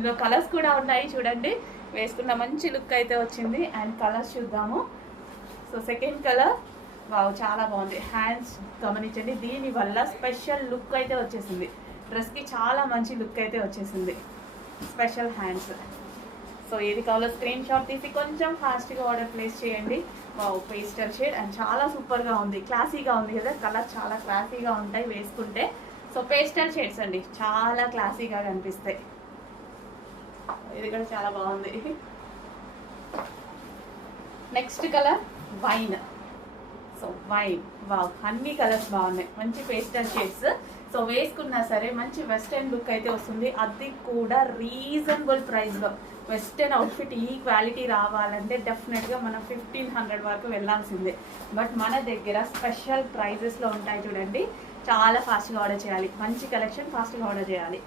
ఇందులో కలర్స్ కూడా ఉన్నాయి చూడండి. వేసుకున్న మంచి లుక్ అయితే వచ్చింది. అండ్ కలర్స్ చూద్దాము. సో సెకండ్ కలర్, వావ్ చాలా బాగుంది. హ్యాండ్స్ గమనించండి, దీనివల్ల స్పెషల్ లుక్ అయితే వచ్చేసింది. డ్రెస్కి చాలా మంచి లుక్ అయితే వచ్చేసింది. Special hands. సో ఏది కావాలో స్క్రీన్ షాట్ తీసి కొంచెం ఫాస్ట్గా ఆర్డర్ ప్లేస్ చేయండి. వావ్ పేస్టల్ షేడ్ అండ్ చాలా సూపర్గా ఉంది, క్లాసీగా ఉంది కదా. కలర్ చాలా క్లాసీగా ఉంటాయి వేసుకుంటే. సో పేస్టల్ షేడ్స్ అండి, చాలా క్లాసీగా కనిపిస్తాయి. ఇది కూడా చాలా బాగుంది. Next colour wine. So wine, wow అన్ని కలర్స్ బాగున్నాయి, మంచి పేస్టల్ షేడ్స్. సో వేసుకున్నా సరే మంచి వెస్టర్న్ లుక్ అయితే వస్తుంది. అది కూడా రీజనబుల్ ప్రైస్లో. వెస్టర్న్ అవుట్ఫిట్ ఈ క్వాలిటీ రావాలంటే డెఫినెట్గా మనం 1500 వరకు వెళ్ళాల్సిందే. బట్ మన దగ్గర స్పెషల్ ప్రైజెస్లో ఉంటాయి చూడండి. చాలా ఫాస్ట్గా ఆర్డర్ చేయాలి, మంచి కలెక్షన్ ఫాస్ట్గా ఆర్డర్ చేయాలి.